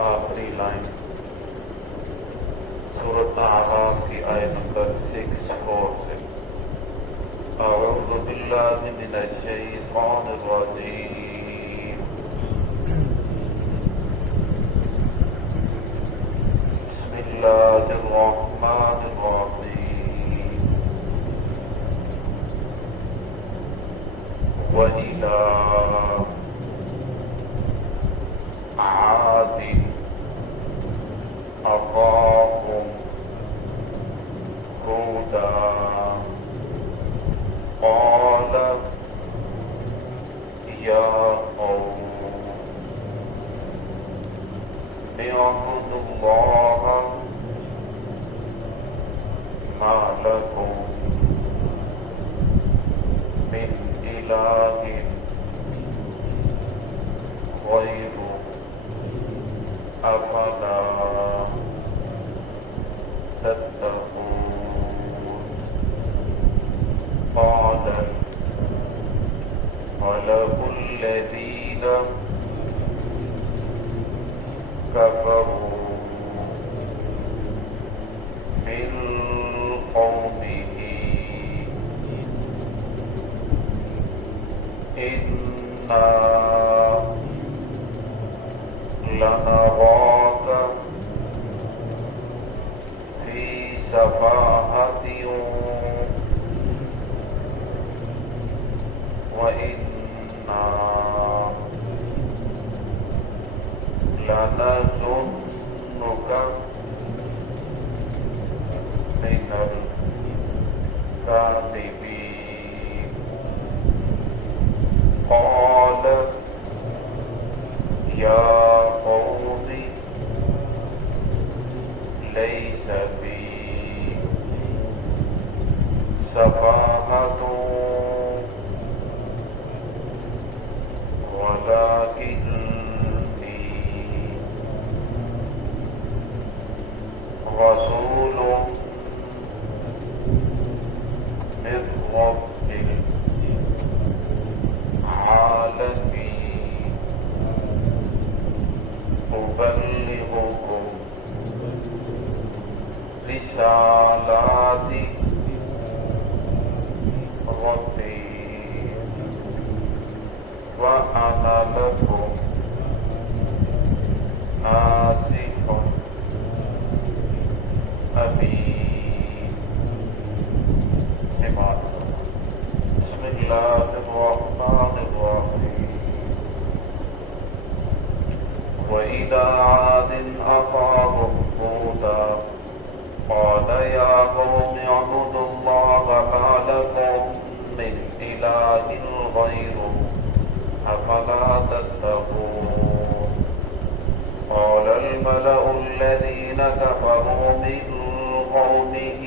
آخری لائن سورۃ اعراف کی آیت نمبر 64 سے اعوذ باللہ من الشیطان الرجیم بسم اللہ الرحمن الرحیم وَإِلَىٰ عَادٍ أَخَاهُمْ هُودًا قَالَ يَا قَوْمِ اعْبُدُوا اللَّهَ مَا لَكُم مِّنْ إِلَٰهٍ غَيْرُهُ أَفَلَا تَتَّقُونَ قَالَ الْمَلَأُ الَّذِينَ كَفَرُوا مِنْ قَوْمِهِ إِنَّا لَنَرَاكَ فِي سَفَاهَةٍ وَإِنَّا لَنَظُنُّكَ مِنَ الْكَاذِبِينَ قَالَ يَا قَوْمِ لَيْسَ بِي سَفَاهَةٌ وَلَٰكِنِّي رَسُولٌ مِّن رَّبِّ الْعَالَمِينَ أُبَلِّغُكُمْ رِسَالَاتِ رَبِّي وَأَنَا لَكُمْ نَاصِحٌ أَمِينٌ بسم اللہ الرحمن الرحیم وَإِلَىٰ عَادٍ أَخَاهُمْ هُودًا قَالَ يَا قَوْمِ اعْبُدُوا اللَّهَ مَا لَكُم مِّنْ إِلَٰهٍ غَيْرُهُ أَفَلَا تَتَّقُونَ قَالَ الْمَلَأُ الَّذِينَ كَفَرُوا مِنْ قَوْمِهِ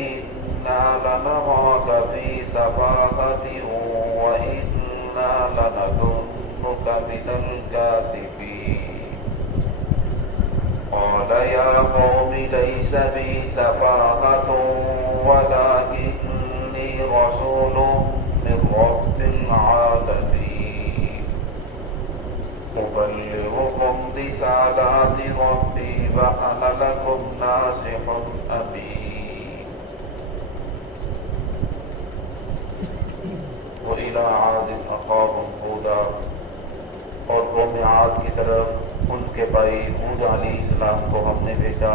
إِنَّا لَنَرَاكَ فِي سَفَاهَةٍ وَإِنَّا لَنَظُنُّكَ مِنَ الْكَاذِبِينَ قَالَ يَا قَوْمِ لَيْسَ بِي سَفَاهَةٌ وَلَٰكِنِّي رَسُولٌ مِّن رَّبِّ الْعَالَمِينَ أُبَلِّغُكُمْ رِسَالَاتِ رَبِّي وَأَنَا لَكُمْ نَاصِحٌ أَمِينٌ وَإِلَىٰ عَادٍ أَخَاهُمْ هُودًا اور قوم عاد کی طرف ان کے بھائی ہود علیہ السلام کو ہم نے بھیجا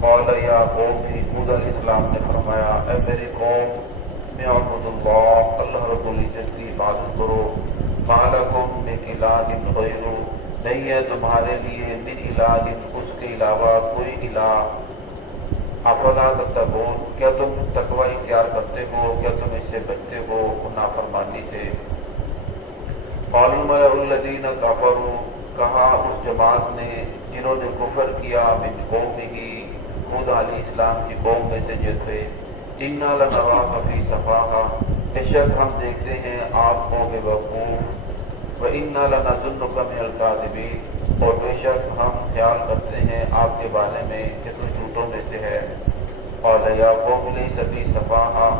قال یا قوم ہود علیہ السلام نے فرمایا اے میری قوم اعبدوا اللہ اللہ رب العزت کی عبادت کرو ما لکم من الہ غیرہ نہیں ہے تمہارے لیے من الہ اس کے علاوہ کوئی الہ افلا تتقون کیا تم تقوی اختیار کرتے ہو کیا تم اس سے بچتے ہو نافرمانی سے قال الملأ الذین کفروا کہا اس جماعت نے جنہوں نے کفر کیا من قومہ ہود علیہ السلام کی قوم میں سے جو تھے انا لنراک فی سفاہہ بے شک ہم دیکھتے ہیں آپ کو بے وقوف وَإِنَّا لَنَظُنُّكَ مِنَ الْكَاذِبِينَ اور بے شک ہم خیال کرتے ہیں آپ کے بارے میں کہ تو جھوٹوں میں سے ہے قَالَ يَا قَوْمِ لَيْسَ بِي سَفَاهَةٌ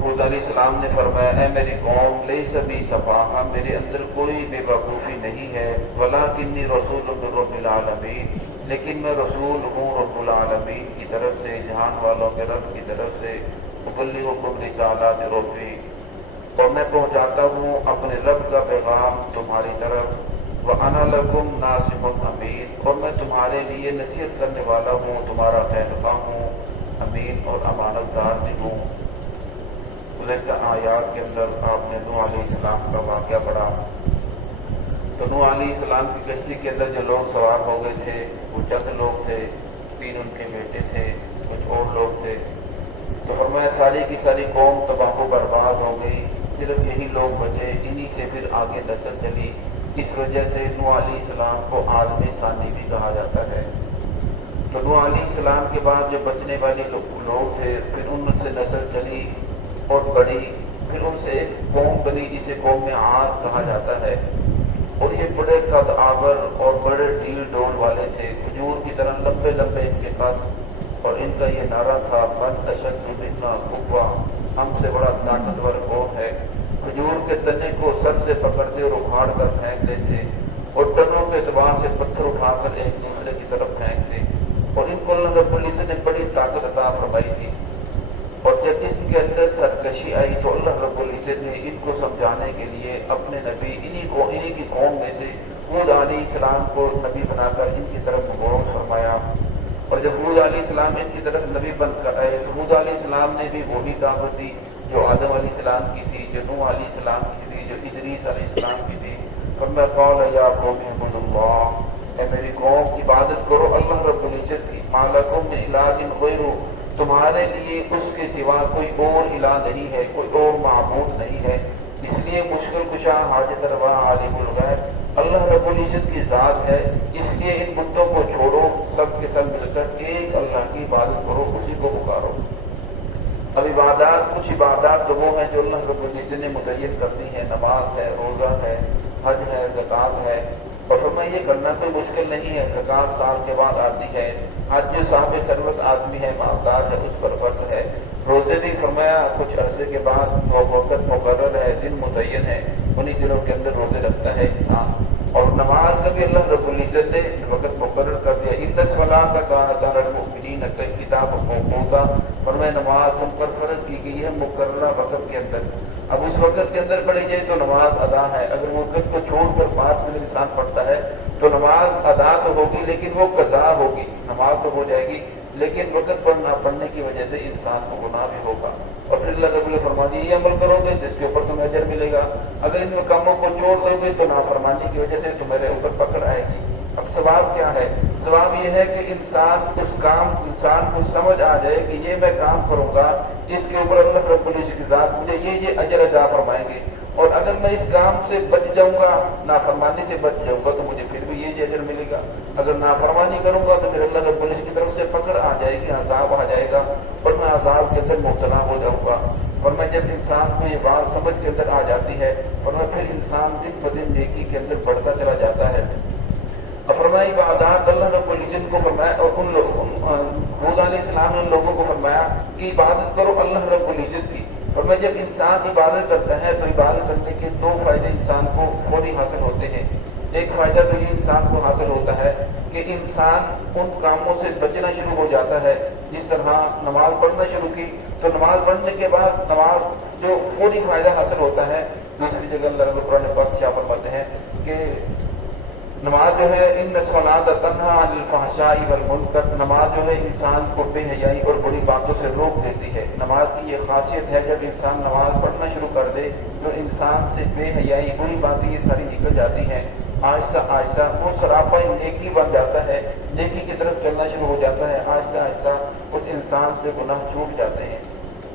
حود علیہ السلام نے فرمایا اے میری قوم لیس بی صفاحہ، میرے اندر کوئی بے وقوفی نہیں ہے، ولکنی رسول من رب العالمین، لیکن میں رسول ہوں رب العالمین کی طرف سے، جہان والوں کے رب کی طرف سے، ابلغکم رسالات ربی، اور میں پہنچاتا ہوں اپنے رب کا پیغام تمہاری طرف، وَأَنَا لَكُمْ نَاصِحٌ امین، اور میں تمہارے لیے نصیحت کرنے والا ہوں، تمہارا خیرخواہ ہوں، امین اور امانت دار بھی ہوں۔ گزشتہ آیات کے اندر آپ نے نوح علیہ السلام کا واقعہ پڑھا، تو نوح علیہ السلام کی کشتی کے اندر جو لوگ سوار ہو گئے تھے وہ چند لوگ تھے، 3 ان کے بیٹے تھے، کچھ اور لوگ تھے، تو فرمایا ساری کی ساری قوم تباہ و برباد ہو گئی، صرف یہی لوگ بچے، انہی سے پھر آگے نسل چلی، اس وجہ سے نوح علیہ السلام کو آدم ثانی بھی کہا جاتا ہے۔ تو نوح علیہ السلام کے بعد جو بچنے والے لوگ تھے، پھر ان سے نسل چلی اور بڑی، پھر ان سے ایک قوم بنی جسے قوم عاد کہا جاتا ہے، اور یہ بڑے قد آور اور بڑے ڈیل ڈول والے تھے، کھجور کی طرح لمبے لمبے ان کے قد، اور ان کا یہ نعرہ تھا من اشد منا قوہ، ہم سے بڑا طاقتور قوم ہے، کھجور کے تنے کو سر سے پکڑتے اور اکھاڑ کر پھینک دیتے، اور ٹنوں کے اعتبار سے پتھر اٹھا کر ایک دوسرے کی طرف پھینکتے، اور ان کو اللہ رب العزت نے بڑی طاقت عطا فرمائی تھی، اور جب اس کے اندر سرکشی آئی تو اللہ رب العزت نے ان کو سمجھانے کے لیے اپنے نبی انہی کی قوم میں سے حود علیہ السلام کو نبی بنا کر ان کی طرف مبعوث فرمایا، اور جب حود علیہ السلام ان کی طرف نبی بن کر آئے تو حود علیہ السلام نے بھی وہی دعوت دی جو آدم علیہ السلام کی تھی، جو نوح علیہ السلام کی تھی، جو ادریس علیہ السلام کی تھی، فرمایا قال یا قوم اعبدوا اللہ، اے میری قوم عبادت کرو اللہ رب العزت کی، ما لکم من الہ غیرہ، تمہارے لیے اس کے سوا کوئی اور الہ نہیں ہے، کوئی اور معبود نہیں ہے، اس لیے مشکل کشا حاجت روا عالم الغیب اللہ رب العزت کی ذات ہے، اس لیے ان بتوں کو چھوڑو، سب کے سب مل کر ایک اللہ کی عبادت کرو، اسی کو پکارو۔ اب عبادات، کچھ عبادات تو وہ ہیں جو اللہ رب العزت نے متعین کر دی ہیں، نماز ہے، روزہ ہے، حج ہے، زکوٰۃ ہے، اور فرمایا یہ کرنا کوئی مشکل نہیں ہے، زکوٰۃ سال کے بعد آتی ہے، حج جو صاحب ثروت آدمی ہے، مالدار ہے، اس پر فرض ہے، روزے بھی فرمایا کچھ عرصے کے بعد وہ وقت مقرر ہے، دن متعین ہے، انہی دنوں کے اندر روزے رکھتا ہے انسان، اور نماز کا بھی اللہ رب العزت نے وقت مقرر کر دیا، ان الصلاۃ کانت علی المؤمنین کتاب موقوتا، فرمایا نماز تم پر فرض کی گئی ہے مقررہ وقت کے اندر، اب اس وقت کے اندر پڑھی جائے تو نماز ادا ہے، اگر وہ وقت کو چھوڑ کر 5 منٹ انسان پڑھتا ہے تو نماز ادا تو ہوگی لیکن وہ قضا ہوگی، نماز تو ہو جائے گی لیکن وقت پر نہ پڑھنے کی وجہ سے انسان کو گناہ بھی ہوگا، اور پھر اللہ رب العزت فرما دی یہ عمل کرو گے جس کے اوپر تمہیں اجر ملے گا، اگر ان کاموں کو چھوڑ دو گے تو نافرمانی کی وجہ سے تمہارے اوپر پکڑ آئے گی۔ اب ثواب کیا ہے؟ ثواب یہ ہے کہ انسان کو سمجھ آ جائے کہ یہ میں کام کروں گا اس کے اوپر اللہ رب العزت کی ذات مجھے یہ اجر عطا فرمائیں گے، اور اگر میں اس کام سے بچ جاؤں گا، نافرمانی سے بچ جاؤں گا تو مجھے پھر بھی یہ اجر ملے گا، اگر نافرمانی کروں گا تو پھر اللہ رب العزت کی طرف سے پکڑ آ جائے گی، عذاب آ جائے گا اور میں عذاب کے اندر مبتلا ہو جاؤں گا، اور میں جب انسان کو یہ بات سمجھ کے اندر آ جاتی ہے اور میں پھر انسان دن بدن نیکی کے اندر بڑھتا چلا جاتا ہے۔ فرمایا عبادات اللہ رب العزت کو فرمایا، اور حود علیہ السلام نے ان لوگوں کو فرمایا کہ عبادت کرو اللہ رب العزت کی، اور میں جب انسان عبادت کرتا ہے تو عبادت کرنے کے 2 فائدے انسان کو فوری حاصل ہوتے ہیں، ایک فائدہ تو یہ انسان کو حاصل ہوتا ہے کہ انسان ان کاموں سے بچنا شروع ہو جاتا ہے، جس طرح نماز پڑھنا شروع کی تو نماز پڑھنے کے بعد نماز جو فوری فائدہ حاصل ہوتا ہے، دوسری جگہ اللہ رب القرآن پاک کیا فرماتے ہیں کہ نماز جو ہے ان الصلاۃ تنہی عن الفحشاء والمنکر، نماز جو ہے انسان کو بے حیائی اور بری باتوں سے روک دیتی ہے، نماز کی یہ خاصیت ہے جب انسان نماز پڑھنا شروع کر دے تو انسان سے بے حیائی بری باتیں یہ ساری نکل جاتی ہیں، آہستہ آہستہ وہ سراپا نیکی بن جاتا ہے، نیکی کی طرف چلنا شروع ہو جاتا ہے، آہستہ آہستہ اس انسان سے گناہ چھوٹ جاتے ہیں۔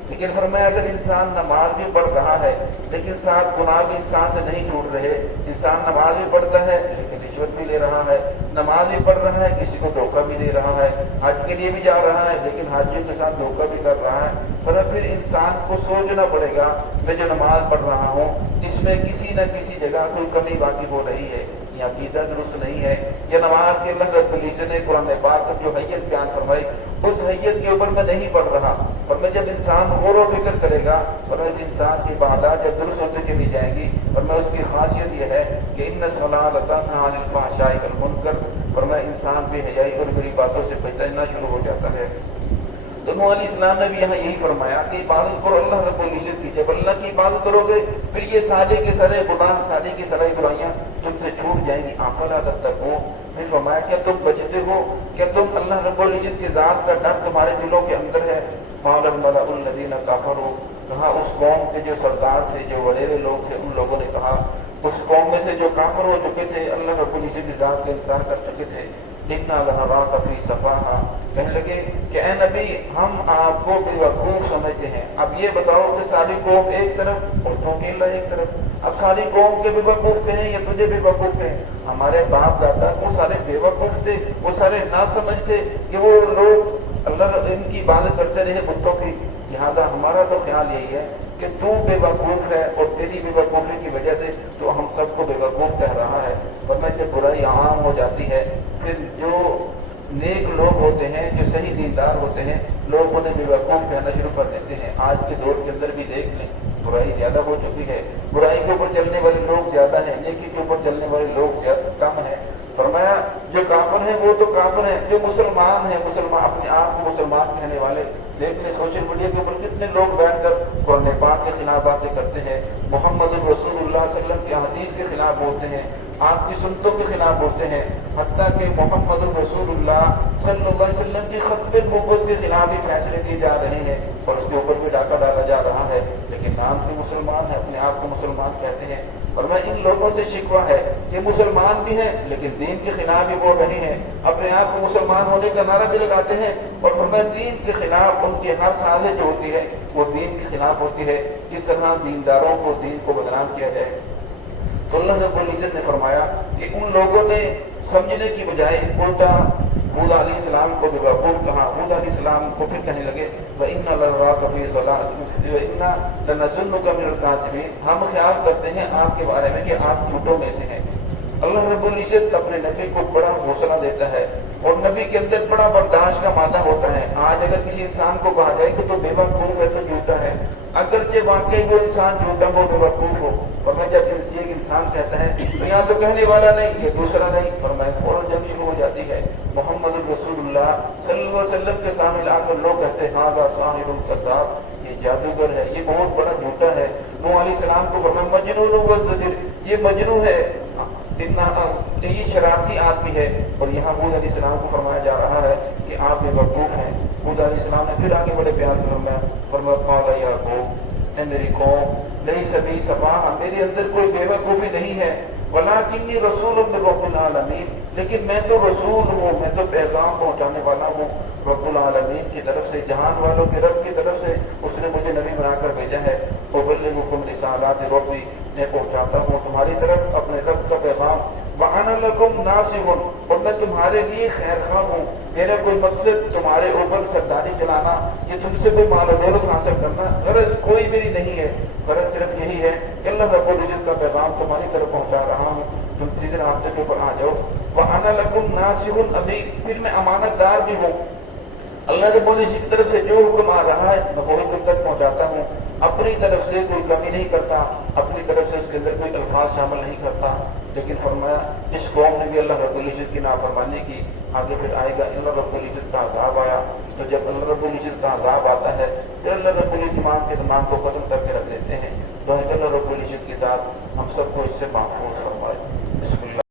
لیکن فرمایا اگر انسان نماز بھی پڑھ رہا ہے لیکن ساتھ گناہ بھی انسان سے نہیں چھوٹ رہے، انسان نماز بھی پڑھتا ہے لیکن رشوت بھی لے رہا ہے، نماز بھی پڑھ رہا ہے کسی کو دھوکہ بھی دے رہا ہے، حج کے لیے بھی جا رہا ہے لیکن حاجیوں کے ساتھ دھوکہ بھی کر رہا ہے، پھر انسان کو سوچنا پڑے گا میں جو نماز پڑھ رہا ہوں اس میں کسی نہ کسی جگہ کوئی کمی باقی ہو رہی ہے، یہ عقیدہ درست نہیں ہے. یہ نماز کی اللہ رب العزت نے قرآن پاک میں جو حیت بیان فرمائی اس حیت کے اوپر میں نہیں پڑھ رہا. اور میں جب انسان غور و فکر کرے گا اور اس انسان کی عبادات جب درست ہوتے چلی جائیں گی اور میں اس کی خاصیت یہ ہے کہ ان الصلاۃ تنہی عن الفحشاء والمنکر اور میں انسان بے حیائی اور میری باتوں سے بچنا شروع ہو جاتا ہے. تو نوح علیہ السلام نے بھی یہاں یہی فرمایا کہ عبادت کرو اللہ رب العزت کی. جب اللہ کی عبادت کرو گے پھر یہ سارے کے سارے گناہ سارے کی سارے برائیاں تم سے چھوٹ جائیں گی. افلا تتقون نے فرمایا کیا تم بچتے ہو, کیا تم اللہ رب العزت کی ذات کا ڈر تمہارے دلوں کے اندر ہے. قال الملأ الذین کفروا کہا اس قوم کے جو سردار تھے جو وڈیرے لوگ تھے ان لوگوں نے کہا اس قوم میں سے جو کافر ہو چکے تھے اللہ رب العزت کی ذات کا انکار کر چکے تھے انا لنراک فی صفاحا کہنے لگے کہ اے نبی ہم آپ کو بے وقوف سمجھتے ہیں. اب یہ بتاؤ کہ ساری قوم ایک طرف اور تو اکیلا ایک طرف. اب ساری قوم کے بے وقوف ہیں یا تجھے بے وقوف ہیں. ہمارے باپ دادا وہ سارے بے وقوف تھے, وہ سارے نہ سمجھتے کہ وہ لوگ اللہ ان کی عبادت کرتے رہے بتوں کی. لہٰذا ہمارا تو خیال یہی ہے کہ تو بے وقوف ہے اور تیری بے وقوفی کی وجہ سے تو ہم سب کو بے وقوف کہہ رہا ہے. ورنہ جب برائی عام ہو جاتی ہے پھر جو نیک لوگ ہوتے ہیں جو صحیح دیندار ہوتے ہیں لوگ انہیں بے وقوف کہنا شروع کر دیتے ہیں. آج کے دور کے اندر بھی دیکھ لیں برائی زیادہ ہو چکی ہے, برائی کے اوپر چلنے والے لوگ زیادہ ہیں, نیکی کے اوپر چلنے والے لوگ کم ہیں. فرمایا جو کافر ہیں وہ تو کافر ہیں, جو مسلمان ہیں مسلمان اپنے آپ کو مسلمان کہنے والے دیکھ لیں سوشل میڈیا کے اوپر کتنے لوگ بیٹھ کر قرآن پاک کے خلاف باتیں کرتے ہیں, محمد رسول اللہ صلی اللہ علیہ وسلم کی حدیث کے خلاف بولتے ہیں, آپ کی سنتوں کے خلاف بولتے ہیں, حتیٰ کہ محمد رسول اللہ صلی اللہ علیہ وسلم کی ختم نبوت کے خلاف بھی فیصلے کیے جا رہے ہیں اور اس کے اوپر بھی ڈاکہ ڈالا جا رہا ہے. لیکن نام سے مسلمان ہے, اپنے آپ کو مسلمان کہتے ہیں. اور میں ان لوگوں سے شکوہ ہے کہ مسلمان بھی ہیں لیکن دین کے خلاف بھی بول رہے ہیں, اپنے آپ کو مسلمان ہونے کا نعرہ بھی لگاتے ہیں اور فرمایا دین کے خلاف ان کی ہر سازش جو ہوتی ہے وہ دین کے خلاف ہوتی ہے. کس طرح دینداروں کو دین کو بدنام کیا جائے. تو اللہ رب العزت نے فرمایا کہ ان لوگوں نے سمجھنے کی بجائے الٹا ہود علیہ السلام کو بے وقوف کہا. ہود علیہ السلام کو پھر کہنے لگے وَإِنَّ لَنَرَاكَ فِي ضَلَالٍ وَإِنَّا لَنَظُنُّكَ مِنَ الْكَاذِبِينَ ہم خیال کرتے ہیں آپ کے بارے میں کہ آپ جھوٹوں میں سے ہیں. اللہ رب العزت اپنے نبی کو بڑا حوصلہ دیتا ہے اور نبی کے اندر بڑا برداشت کا مادہ ہوتا ہے. آج اگر کسی انسان کو کہا جائے کہ تو بے وقوف ہے تو جھوٹا ہے, اگرچہ واقعی وہ انسان جھوٹا ہو بے وقوف ہو, اور میں جب ایک انسان کہتا ہے تو یہاں تو کہنے والا نہیں یہ دوسرا نہیں, اور میں فوراً جنگ شروع ہو جاتی ہے. محمد رسول اللہ صلی اللہ علیہ وسلم کے سامنے آ کر لوگ کہتے ہیں ہاں صاحب الصداق یہ جادوگر ہے, یہ بہت بڑا جھوٹا ہے. نوح علیہ السلام کو فرمایا مجنون وزدجر یہ مجنون ہے, یہ شرارتی آدمی ہے. اور یہاں ہود علیہ السلام کو فرمایا جا رہا ہے کہ آپ بے وقوف ہیں. ہود علیہ السلام نے پھر آگے بڑے پیار سے فرمایا قال یا قوم اے میری قوم لیس بی صفاح میرے اندر کوئی بے وقوفی نہیں ہے, ولکنی رسول من رب العالمین لیکن میں تو رسول ہوں, میں تو پیغام پہنچانے والا ہوں رب العالمین کی طرف سے, جہان والوں کے رب کی طرف سے اس نے مجھے نبی بنا کر بھیجا ہے. ابلغکم رسالات ربی میں پہنچاتا ہوں تمہاری طرف اپنے رب کا پیغام. وانا لکم ناصح اور میں تمہارے لیے خیر خواہ ہوں. میرا کوئی مقصد تمہارے اوپر سرداری چلانا یا تم سے کوئی مال و دولت حاصل کرنا غرض کوئی میری نہیں ہے. غرض صرف یہی ہے کہ اللہ رب العزت کا پیغام تمہاری طرف پہنچا رہا ہوں, تم سیدھے راستے کے اوپر آ جاؤ. وانا لکم ناصح امین پھر میں امانت دار بھی ہوں. اللہ رب العزت کی طرف سے جو حکم آ رہا ہے میں وہی تم تک پہنچاتا ہوں. اپنی طرف سے کوئی کمی نہیں کرتا, اپنی طرف سے اس کے اندر کوئی الفاظ شامل نہیں کرتا. لیکن فرمایا اس قوم نے بھی اللہ رب العزت کی نافرمانی کی. آگے پھر آئے گا اللہ رب العزت کا عذاب آیا. تو جب اللہ رب العزت کا عذاب آتا ہے پھر اللہ رب العزت ایمان کے تمام کو ختم کر کے رکھ دیتے ہیں. تو اللہ رب العزت کی ذات ہم سب کو اس سے محفوظ فرمائے. بسم اللہ.